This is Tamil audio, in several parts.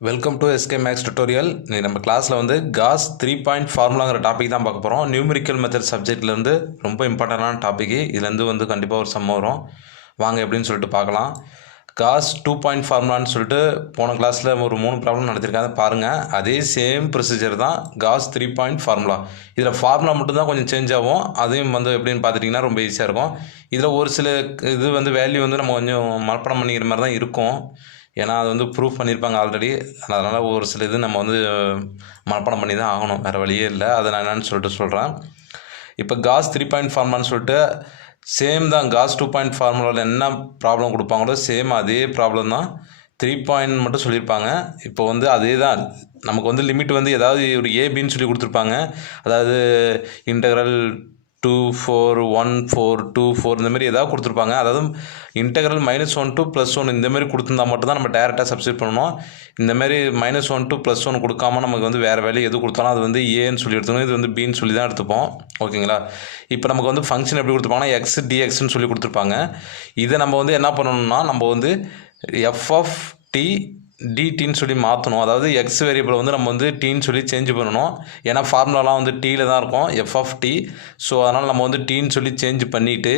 Welcome to SK maths tutorial. நம்ம கிளாஸில் வந்து காஸ் 3 பாயிண்ட் ஃபார்முலாங்கிற டாபிக் தான் பார்க்க போகிறோம். நியூமெரிக்கல் மெத்தட் சப்ஜெக்ட்லேருந்து ரொம்ப இம்பார்ட்டண்டான டாபிக். இதுலேருந்து வந்து கண்டிப்பாக ஒரு சம் வரும். வாங்க எப்படின்னு சொல்லிட்டு பார்க்கலாம். காஸ் 2 பாயிண்ட் ஃபார்முலான்னு சொல்லிட்டு போன கிளாஸில் ஒரு 3 ப்ராப்ளம் நடத்திருக்காங்க பாருங்கள். அதே சேம் ப்ரொசீஜர் தான் காஸ் 3 பாயிண்ட் ஃபார்முலா. இதில் ஃபார்முலா மட்டும்தான் கொஞ்சம் சேஞ்ச் ஆகும். அதையும் வந்து எப்படின்னு பார்த்துட்டிங்கன்னா ரொம்ப ஈஸியாக இருக்கும். இதில் ஒரு சில இது வந்து வேல்யூ வந்து நம்ம கொஞ்சம் மனப்பாடம் பண்ணிக்கிற மாதிரி தான் இருக்கும். ஏன்னா அது வந்து ப்ரூஃப் பண்ணியிருப்பாங்க ஆல்ரெடி. அதனால் ஒரு சில இது நம்ம வந்து மனப்பாடம் பண்ணி தான் ஆகணும், வேறு வழியே இல்லை. அதை நான் என்னென்னு சொல்லிட்டு சொல்கிறேன். இப்போ காஸ் 3 பாயிண்ட் ஃபார்முலான்னு சொல்லிட்டு சேம் தான். காஸ் 2 பாயிண்ட் ஃபார்முலாவில் என்ன ப்ராப்ளம் கொடுப்பாங்களோ சேம் அதே ப்ராப்ளம் தான். 3 பாயிண்ட் மட்டும் சொல்லியிருப்பாங்க. இப்போ வந்து அதே தான். நமக்கு வந்து லிமிட் வந்து ஏதாவது ஒரு ஏபின்னு சொல்லி கொடுத்துருப்பாங்க. அதாவது இன்டெக்ரல் 2 4 1 4 2 4 இந்தமாரி ஏதாவது கொடுத்துருப்பாங்க. அதாவது இன்டெக்ரல் -1 to +1 இந்தமாரி கொடுத்துருந்தா மட்டும் தான் நம்ம டேரெக்டாக சப்ஸ்டிட் பண்ணணும். இந்தமாரி -1 to +1 கொடுக்காம நமக்கு வந்து வேறு வேல்யூ எது கொடுத்தாலும் அது வந்து ஏன்னு சொல்லி எடுத்துக்கணும். இது வந்து பின்னு சொல்லி தான் எடுத்துப்போம். ஓகேங்களா? இப்போ நமக்கு வந்து ஃபங்க்ஷன் எப்படி கொடுத்துருப்பாங்கன்னா எக்ஸ் டிஎக்ஸ்ன்னு சொல்லி கொடுத்துருப்பாங்க. இதை நம்ம வந்து என்ன பண்ணணும்னா நம்ம வந்து f(t) டிடின்னு சொல்லி மாற்றணும். அதாவது எக்ஸ் வேரியபிளை வந்து நம்ம வந்து டீன்னு சொல்லி சேஞ்ச் பண்ணணும். ஏன்னா ஃபார்முலாலாம் வந்து டீயில் தான் இருக்கும், f(t). ஸோ அதனால் நம்ம வந்து டீன்னு சொல்லி சேஞ்ச் பண்ணிவிட்டு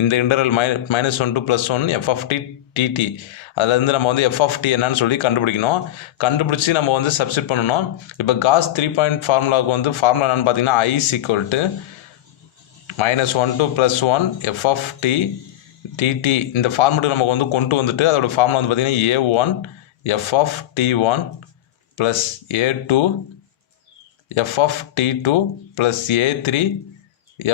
இந்த இன்டர்வல் -1 to +1 f(t) dt அதிலேருந்து நம்ம வந்து f(t) என்னன்னு சொல்லி கண்டுபிடிக்கணும். கண்டுபிடிச்சி நம்ம வந்து சப்ஸ்டிட் பண்ணணும். இப்போ காஸ் 3 பாயிண்ட் ஃபார்முலாவுக்கு வந்து ஃபார்முலா என்னென்னு பார்த்தீங்கன்னா i -1 to +1 f(t) dt. இந்த ஃபார்முட்டு நமக்கு வந்து கொண்டு வந்துட்டு அதோட ஃபார்முலா வந்து பார்த்திங்கன்னா a1 f(t1) plus a2 f(t2) plus a3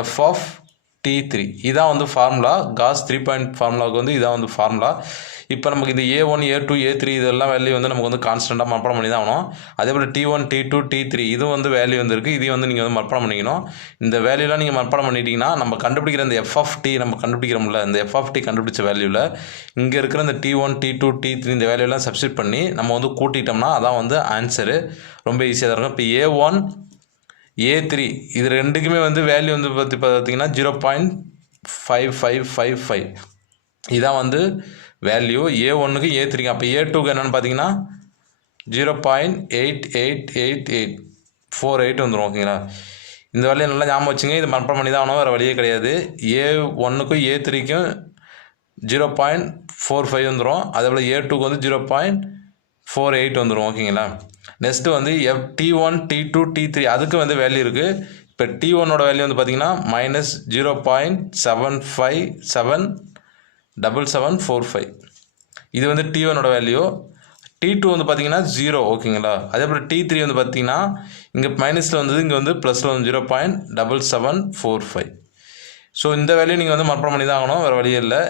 f(t3). இதான் வந்து ஃபார்முலா. காஸ் 3 பாயிண்ட் ஃபார்முலாவுக்கு வந்து இதான் வந்து ஃபார்முலா. இப்போ நமக்கு இந்த a1 a2 a3 இதெல்லாம் வேல்யூ வந்து நமக்கு வந்து கான்ஸ்டண்ட்டாக மனப்பாடம் பண்ணி தான் ஆகணும். அதே போல் t1 t2 t3 இது வந்து வேல்யூ வந்துருக்கு. இதையும் வந்து நீங்கள் வந்து மனப்பாடம் பண்ணிக்கணும். இந்த வேல்யூலாம் நீங்கள் மனப்பாடம் பண்ணிட்டீங்கன்னா நம்ம கண்டுபிடிக்கிற இந்த f(t) நம்ம கண்டுபிடிக்கிறோம்ல, இந்த f(t) கண்டுபிடிச்ச வேல்யூவில் இங்கே இருக்கிற இந்த t1 t2 t3 இந்த வேல்யூலாம் சப்ஸ்டிட் பண்ணி நம்ம வந்து கூட்டிட்டோம்னா அதான் வந்து ஆன்சரு. ரொம்ப ஈஸியாக தான் இருக்கும். இப்போ a1 a3 இது ரெண்டுக்குமே வந்து வேல்யூ வந்து பார்த்தீங்கன்னா 0.5555 இதான் வந்து வேல்யூ a1க்கு a3க்கு. அப்போ a2க்கு என்னென்னு பார்த்தீங்கன்னா 0.888848 வந்துடும். ஓகேங்களா? இந்த வேலையை நல்லா ஞாபகம் வச்சுங்க. இது மனப்பாடம் பண்ணி தான் ஆகணும், வேறு வழியே கிடையாது. a1க்கும் a3க்கும் 0.45 வந்துடும். அதே போல் a2க்கு வந்து 0.48 வந்துடும். ஓகேங்களா? நெக்ஸ்ட்டு வந்து t1 t2 t3 அதுக்கு வந்து வேல்யூ இருக்குது. இப்போ t1ஓட வேல்யூ வந்து பார்த்திங்கன்னா -0.7577745 இது வந்து t1ஓட வேல்யூ. t2 வந்து பார்த்திங்கன்னா 0. ஓகேங்களா? அதே போல் t3 வந்து பார்த்திங்கன்னா இங்கே மைனஸில் வந்தது, இங்கே வந்து ப்ளஸில் வந்து 0.7745. ஸோ இந்த வேல்யூ நீங்கள் வந்து மனப்பாடம் பண்ணி தான் ஆகணும், வேறு வழியே இல்லை.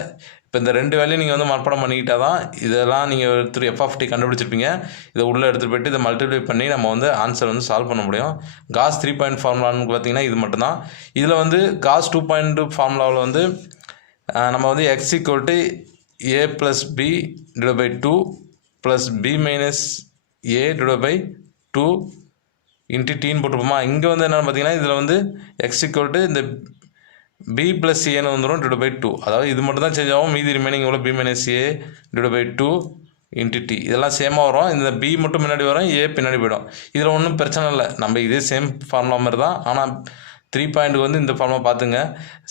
இப்போ இந்த ரெண்டு வேல்யூ நீங்கள் வந்து மனப்பாடம் பண்ணிக்கிட்டால் தான் இதெல்லாம் நீங்கள் எடுத்துகிட்டு f(t) கண்டுபிடிச்சிருப்பீங்க. இதை உள்ளே எடுத்துகிட்டு போய்ட்டு இதை மல்டிப்ளை பண்ணி நம்ம வந்து ஆன்சர் வந்து சால்வ் பண்ண முடியும். காஸ் 3 பாயிண்ட் ஃபார்முலான்னு பார்த்தீங்கன்னா இது மட்டும்தான். இதில் வந்து காஸ் 2 பாயிண்ட் ஃபார்முலாவில் வந்து நம்ம வந்து x = a + b / 2 + b - a / 2 × tன்னு போட்டுருப்போமா. இங்கே வந்து என்னென்னு பார்த்தீங்கன்னா இதில் வந்து x = இந்த b + a வந்துடும் /2. அதாவது இது மட்டும் தான் சேஞ்ச் ஆகும். மீதி ரிமைனிங் எவ்வளோ b - a /2 × t இதெல்லாம் சேமாக வரும். இந்த b மட்டும் முன்னாடி வரும், a பின்னாடி போயிடும். இதில் ஒன்றும் பிரச்சனை இல்லை, நம்ம இதே சேம் ஃபார்முலா மாதிரி தான். ஆனால் 3 பாயிண்ட்டுக்கு வந்து இந்த ஃபார்முலா பார்த்துங்க,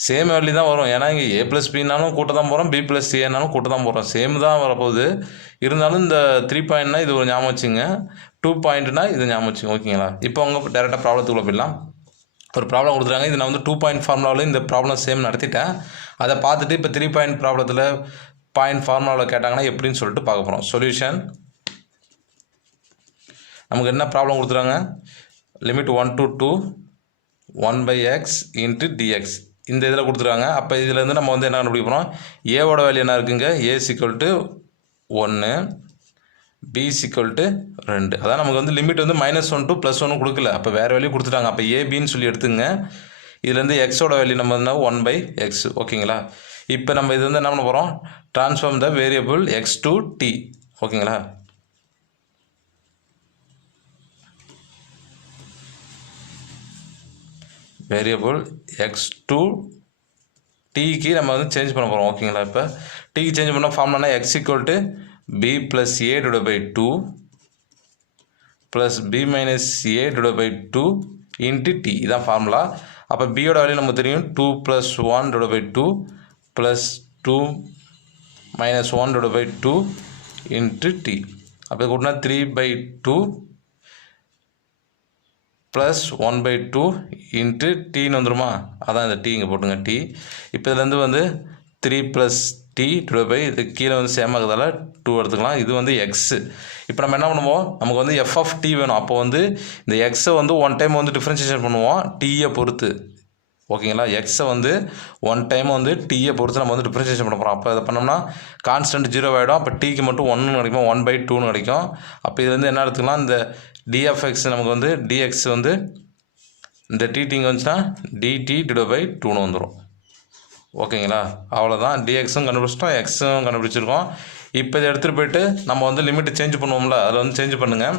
சேம் வேல்யூ தான் வரும். ஏன்னா இங்கே a + bனாலும் கூட்ட தான் போகிறோம், b + aனாலும் கூட்ட தான் போகிறோம், சேம் தான் வரப்போகுது. இருந்தாலும் இந்த 3 பாயிண்ட்னா இது ஒரு ஞாபகம் வச்சுங்க, 2 பாயிண்ட்னா இது ஞாபகம் வச்சுங்க. ஓகேங்களா? இப்போ அவங்க டேரெக்டாக ப்ராப்ளத்துக்குள்ளே போயிடலாம். ஒரு ப்ராப்ளம் கொடுத்துருக்காங்க. இது நான் வந்து 2 பாயிண்ட் ஃபார்முலாவில் இந்த ப்ராப்ளம் சேம் நடத்திட்டேன். அதை பார்த்துட்டு இப்போ 3 பாயிண்ட் ப்ராப்ளத்தில் பாயிண்ட் ஃபார்முலாவில் கேட்டாங்கன்னா எப்படின்னு சொல்லிட்டு பார்க்க போகிறோம். சொல்யூஷன் நமக்கு என்ன ப்ராப்ளம் கொடுத்துருக்காங்க, லிமிட் 1 to 2 1/x × dx இந்த இதில் கொடுத்துருக்காங்க. அப்போ இதிலேருந்து நம்ம வந்து என்ன கண்டுபிடிக்க போகிறோம், ஏவோட வேல்யூ என்ன இருக்குங்க, a = 1 b = 2. அதான் நமக்கு வந்து லிமிட் வந்து -1 to +1 கொடுக்கல, அப்போ வேறு வேல்யூ கொடுத்துட்டாங்க. அப்போ ஏபின்னு சொல்லி எடுத்துங்க. இதுலேருந்து எக்ஸோட வேல்யூ நம்ம என்ன 1/x. ஓகேங்களா? இப்போ நம்ம இது வந்து என்ன பண்ண போகிறோம், transform the variable x to t. ஓகேங்களா? வேரியபிள் x to tக்கு நம்ம வந்து சேஞ்ச் பண்ண போகிறோம். ஓகேங்களா? இப்போ tக்கு சேஞ்ச் பண்ணால் ஃபார்முலானா x = b + a / 2 plus b minus a divide by 2 into t இதான் ஃபார்முலா. அப்போ பியோட வேல்யூ நமக்கு தெரியும் 2 + 1 divide by 2 plus 2 minus 1 divide by 2 into t. அப்போ கூட்டினா 3/2 ப்ளஸ் 1/2 இன்ட்டு டீன்னு வந்துடுமா? அதான் இந்த டி இங்கே போட்டுங்க டி. இப்போ இதுலேருந்து வந்து 3 + டி டிவைட் பை இது கீழே வந்து சேம் ஆகுதால 2 எடுத்துக்கலாம். இது வந்து எக்ஸு. இப்போ நம்ம என்ன பண்ணுவோம், நமக்கு வந்து எஃப் ஆஃப் டி வேணும். அப்போ வந்து இந்த எக்ஸை வந்து ஒன் டைம் வந்து டிஃப்ரென்ஷியேஷன் பண்ணுவோம் டீயை பொறுத்து. ஓகேங்களா? எக்ஸை வந்து ஒன் டைம் வந்து டீயை பொறுத்து நம்ம வந்து டிஃப்ரென்ஷியேஷன் பண்ண போகிறோம். அப்போ இதை பண்ணோம்னா கான்ஸ்டன்ட் 0 ஆகிடும். அப்போ டீக்கு மட்டும் 1 கிடைக்கும், 1/2 கிடைக்கும். அப்போ இது வந்து என்ன எடுத்துக்கலாம், இந்த டிஎஃப்எக்ஸ் நமக்கு வந்து டிஎக்ஸ் வந்து இந்த டிடிங்க வந்துச்சுன்னா டிடி டிவைட் பை 2 வந்துடும். ஓகேங்களா? அவ்வளோதான். டிஎக்ஸும் கண்டுபிடிச்சிட்டோம், எக்ஸும் கண்டுபிடிச்சிருக்கோம். இப்போ இதை எடுத்துகிட்டு போய்ட்டு நம்ம வந்து லிமிட்டு சேஞ்ச் பண்ணுவோம்ல, அதில் வந்து சேஞ்ச் பண்ணுங்கள்.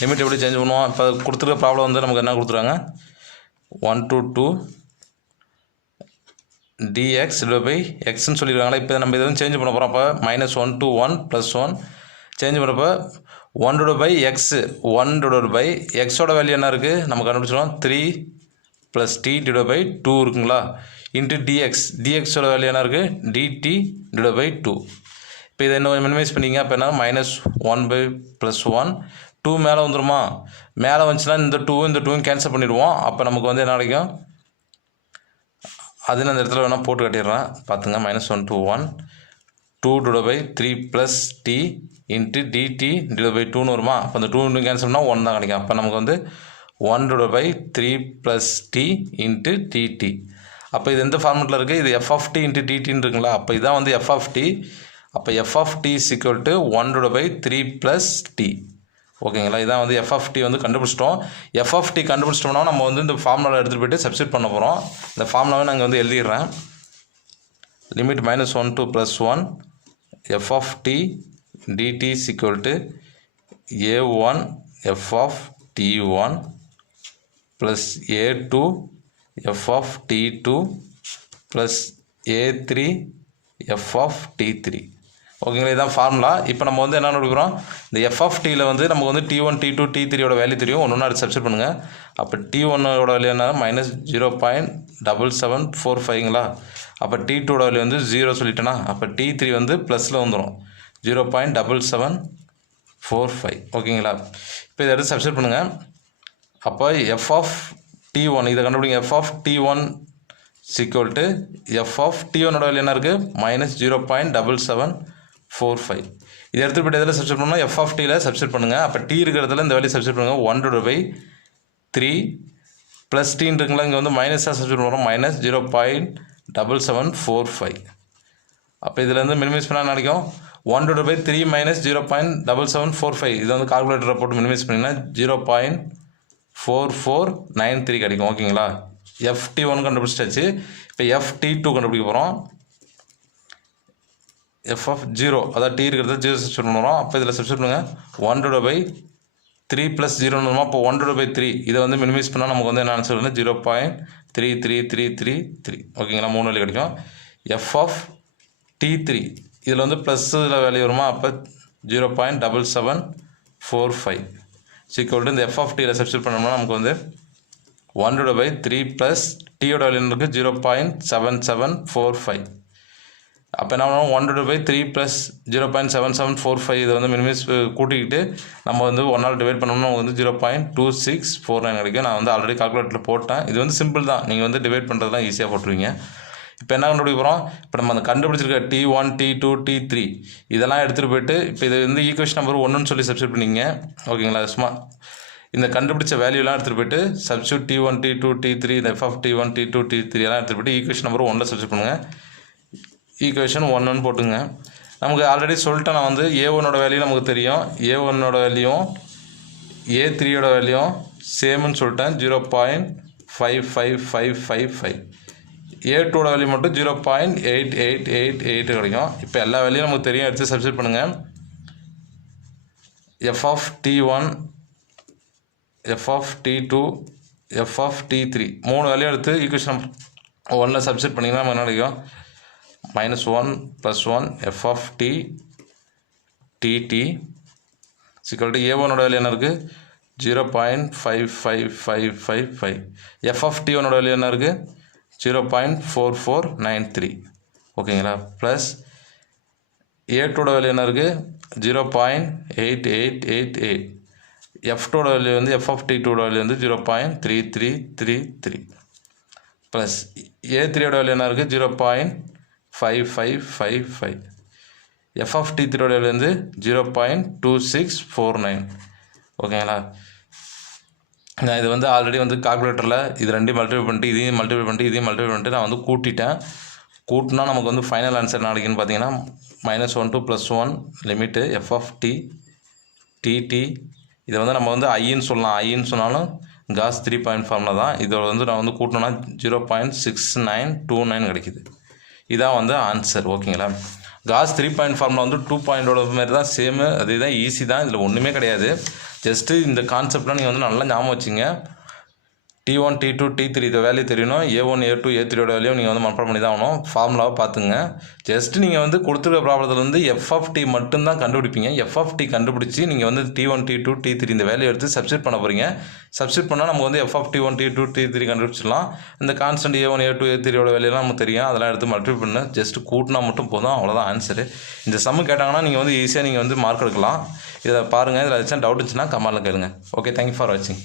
லிமிட் எப்படி சேஞ்ச் பண்ணுவோம்? இப்போ கொடுத்துருக்க ப்ராப்ளம் வந்து நமக்கு என்ன கொடுத்துருக்காங்க, 1 to 2 dx டிவைட் பை எக்ஸ்ன்னு சொல்லியிருக்காங்களா. இப்போ நம்ம இதை வந்து சேஞ்ச் பண்ண போகிறோம். அப்போ -1 to 1 + 1 சேஞ்ச் பண்ணுறப்போ 1 divide by x 1 divide by எக்ஸோட வேல்யூ என்ன இருக்குது நம்ம கண்டுபிடிச்சிடுவோம் 3 + t டிவைட் பை 2 இருக்குங்களா, இன்ட்டு டிஎக்ஸ். டிஎக்ஸோட வேல்யூ என்ன இருக்குது dt டிவைட் பை 2. இப்போ இதை என்ன மினிமைஸ் பண்ணிங்க. அப்போ என்ன -1 + 1 2 மேலே வந்துடுமா? மேலே வந்துச்சுன்னா இந்த 2 கேன்சல் பண்ணிடுவோம். அப்போ நமக்கு வந்து என்ன கிடைக்கும், அது அந்த இடத்துல வேணால் போட்டு கட்டிடுறேன் பார்த்துங்க. -1 to 1 2 divide by 3 + t into dt divide by 2ன்னு வருமா? அப்போ அந்த 2 கேன்சல் பண்ணால் 1 தான் கிடைக்கும். அப்போ நமக்கு வந்து 1 divide by 3 + t into dt. அப்போ இது எந்த ஃபார்மெட்டில் இருக்குது, இது எஃப் ஆஃப் டி இன்ட்டு டிடின்னு இருக்குங்களா. அப்போ இதான் வந்து எஃப் ஆஃப் டி. அப்போ f of t = 1 divide by 3 + t. ஓகேங்களா? இதான் வந்து எஃப் ஆஃப் டி வந்து கண்டுபிடிச்சிட்டோம். எஃப் ஆஃப் டி கண்டுபிடிச்சிட்டோம்னா நம்ம வந்து இந்த ஃபார்முலாவில் எடுத்துகிட்டு போய்ட்டு சப்ஸ்டிட் பண்ண போகிறோம். இந்த ஃபார்முலாவை நாங்கள் வந்து எழுதிடுறேன். Limit -1 to +1 F of T dt = a1 f of t1 plus a2 f of t2 plus a3 f of t3. ஓகேங்களா? இதுதான் ஃபார்முலா. இப்போ நம்ம வந்து என்ன கொடுக்குறோம், இந்த எஃப் ஆஃப் டியில் வந்து நமக்கு வந்து t1 t2 t3யோட வேல்யூ தெரியும். ஒன்று அடுத்து சப்ஸ்டிட் பண்ணுங்கள். அப்போ t1ஓட வேல்யூ என்ன -0.7745ங்களா. அப்போ t2ஓட வேல்யூ வந்து 0 சொல்லிட்டேன்னா, அப்போ t3 வந்து ப்ளஸில் வந்துடும் 0.7745. ஓகேங்களா? இப்போ இதை எடுத்து சப்ஸ்டிட் பண்ணுங்கள். அப்போ எஃப் ஆஃப் t1 இதை கண்டுபிடிங்க. F of t1 = F of t1ஓட வேல்யூ என்ன இருக்குது -0.7745. இதை எடுத்துகிட்டு போய்ட்டு எதில் சப்ஸ்டிட் பண்ணால் எஃப் ஆஃப் டியில் சப்ஸ்டிட் பண்ணுங்கள். அப்போ டி இருக்கிறதுல இந்த வேல்யூ சப்ஸ்டிட் பண்ணுங்கள். 1 டிவைட் பை 3 + t இருக்குங்களா, இங்கே வந்து மைனஸாக சப்ஸ்டிட் பண்ணுறோம் -0.7745. அப்போ இதிலேருந்து மினிமைஸ் பண்ணால் கிடைக்கும் 1 டிவைட் பை 3 -0.7745. இது வந்து கால்குலேட்டரை போட்டு மினிமைஸ் பண்ணிங்கன்னா 0.4493 கிடைக்கும். ஓகேங்களா? FT1 கண்டுபிடிச்சாச்சு. இப்போ FT2 கண்டுபிடிக்க போகிறோம். எஃப் ஆஃப் 0 அதாவது டி இருக்கிறது 0 சப்ஸ்டிட் பண்ணுறோம். அப்போ இதில் சப்ஸ்டிட் பண்ணுங்கள் 1 டிவைட் பை 3 + 0ன்னு வருமா. அப்போ 1 டிவைட் பை 3 இதை வந்து மினிமைஸ் பண்ணால் நமக்கு வந்து என்ன ஆன்சர் வந்து 0.33333. ஓகேங்களா? 3 வேல்யூ கிடைக்கும். எஃப் ஆஃப் t3 இதில் வந்து ப்ளஸ்ஸில் வேல்யூ வருமா. அப்போ 0.7745 = இந்த எஃப் ஆஃப் டியில் சப்ஸ்டிட் பண்ணோம்னா நமக்கு வந்து 1 டிவைட் பை 3 + டியோட வேல்யூ இருக்குது 0.7745. அப்போ என்ன பண்ணுவோம் 1 டிவைட் பை 3 + 0.7745 இதை வந்து மினிமைஸ் கூட்டிக்கிட்டு நம்ம வந்து 1ஆல் டிவைட் பண்ணோம்னா நமக்கு வந்து 0.2649 கிடைக்கும். நான் வந்து ஆல்ரெடி கால்குலேட்டரில் போட்டேன். இது வந்து சிம்பிள் தான், நீங்கள் வந்து டிவைட் பண்ணுறதுலாம் ஈஸியாக போட்டுருவீங்க. இப்போ என்ன கண்டுபிடிக்க போகிறோம், இப்போ நம்ம அந்த கண்டுபிடிச்சிருக்க t1 t2 t3 இதெல்லாம் எடுத்துகிட்டு போய்ட்டு இப்போ இது வந்து ஈக்குவேஷன் நம்பர் 1ன்னு சொல்லி சப்ஸ்டிட் பண்ணிங்க. ஓகேங்களா? சும்மா இந்த கண்டுபிடிச்ச வேல்யூலாம் எடுத்துகிட்டு போய்ட்டு சப்ஸ்டிட் t1 t2 t3 இந்த F of t1 t2 t3 எல்லாம் எடுத்துகிட்டு போய்ட்டு ஈக்குவேஷன் நம்பர் 1ல் சப்ஸ்டிட் பண்ணுங்கள். ஈக்குவேஷன் 1ன்னு போட்டுங்க. நமக்கு ஆல்ரெடி சொல்லிட்டேன் நான் வந்து a1ஓட வேல்யூ நமக்கு தெரியும். a1ஓட வேல்யூவும் a3யோட வேல்யூவும் சேம்னு சொல்லிட்டேன் 0.55555. a2ஓட வேல்யூ மட்டும் 0.8888 கிடைக்கும். இப்போ எல்லா வேல்யூவும் நமக்கு தெரியும், எடுத்து சப்ஸ்டிட் பண்ணுங்கள். F of t1 f of t2 f of t3 3 value எடுத்து ஈக்குவேஷன் நம்பர் 1ல் சப்ஸ்டிட் பண்ணிங்கன்னா நமக்கு என்ன கிடைக்கும் -1 + 1 f of t டிடி சிக்கல் டு A1ஓட வேல்யூ என்ன இருக்குது 0.55555. எஃப் ஆஃப் T1ஓட வேல்யூ என்ன இருக்குது 0.4493. ஓகேங்களா. ப்ளஸ் A2ஓட வேல்யூ என்ன இருக்குது 0.8888. F2ஓட வேல்யூ வந்து எஃப் ஆஃப் T2ஓட வேல்யூ வந்து 0.3333. ப்ளஸ் A3ஓட வேல்யூ என்ன இருக்குது 0.5555. எஃப் ஆஃப் T3ஓட வேல்யூ வந்து 0.2649. ஓகேங்களா. நான் இது வந்து ஆல்ரெடி வந்து கால்குலேட்டரில் இது ரெண்டையும் மல்டிபிள் பண்ணிட்டு இதையும் மல்டிபிள் பண்ணிட்டு நான் வந்து கூட்டிட்டேன். கூட்டினா நமக்கு வந்து ஃபைனல் ஆன்சர் என்ன கிடைக்குன்னு பார்த்தீங்கன்னா -1 to +1 limit f of d t. இதை வந்து நம்ம வந்து ஐன்னு சொல்லலாம். ஐன்னு சொன்னாலும் காஸ் 3 பாயிண்ட் ஃபார்முலா தான். இதோட வந்து நான் வந்து கூட்டினோன்னா 0.6929 கிடைக்குது. இதான் வந்து ஆன்சர். ஓகேங்களா. காஸ் 3 பாயிண்ட் ஃபார்முலா வந்து 2 பாயிண்டோட மாதிரி தான் சேமு. அதுதான் ஈஸி தான். இதில் ஒன்றுமே கிடையாது. ஜஸ்ட்டு இந்த கான்செப்ட்லாம் நீங்கள் வந்து நல்லா ஞாபகம் வச்சுங்க. T1 T2 T3 இதை வேல்யூ தெரியணும். A1 A2 A3ஓட வேல்யூ நீங்கள் வந்து மனப்பாடம் பண்ணி தான் ஆகணும். ஃபார்முலாவை பார்த்துங்க. ஜஸ்ட்டு நீங்கள் வந்து கொடுத்துருக்க ப்ராப்ளத்தில் வந்து எஃப் ஆஃப் டி மட்டும்தான் கண்டுபிடிப்பீங்க. எஃப் ஆஃப் டி கண்டுபிடிச்சி நீங்கள் வந்து T1 T2 T3 இந்த வேல்யூ எடுத்து சப்ஸ்டிட் பண்ண போகிறீங்க. சப்ஸ்டிட் பண்ணால் நம்ம வந்து f of T1 T2 T3 கண்டுபிடிச்சிடலாம். இந்த கான்ஸ்டன்ட் A1 A2 A3ஓட வேல்யூலாம் நமக்கு தெரியும். அதெல்லாம் எடுத்து மல்டிபிள் பண்ணு. ஜஸ்ட்டு கூட்டினா மட்டும் போதும். அவ்வளோதான் ஆன்சரு. இந்த சம்மு கேட்டாங்கன்னா நீங்கள் வந்து ஈஸியாக நீங்கள் வந்து மார்க் எடுக்கலாம். இதில் பாருங்கள். இதில் ஏதாச்சும் டவுட் இருந்துச்சுன்னா கமெண்ட்டில் கேளுங்க. ஓகே, தேங்க்யூ ஃபார் வாட்சிங்.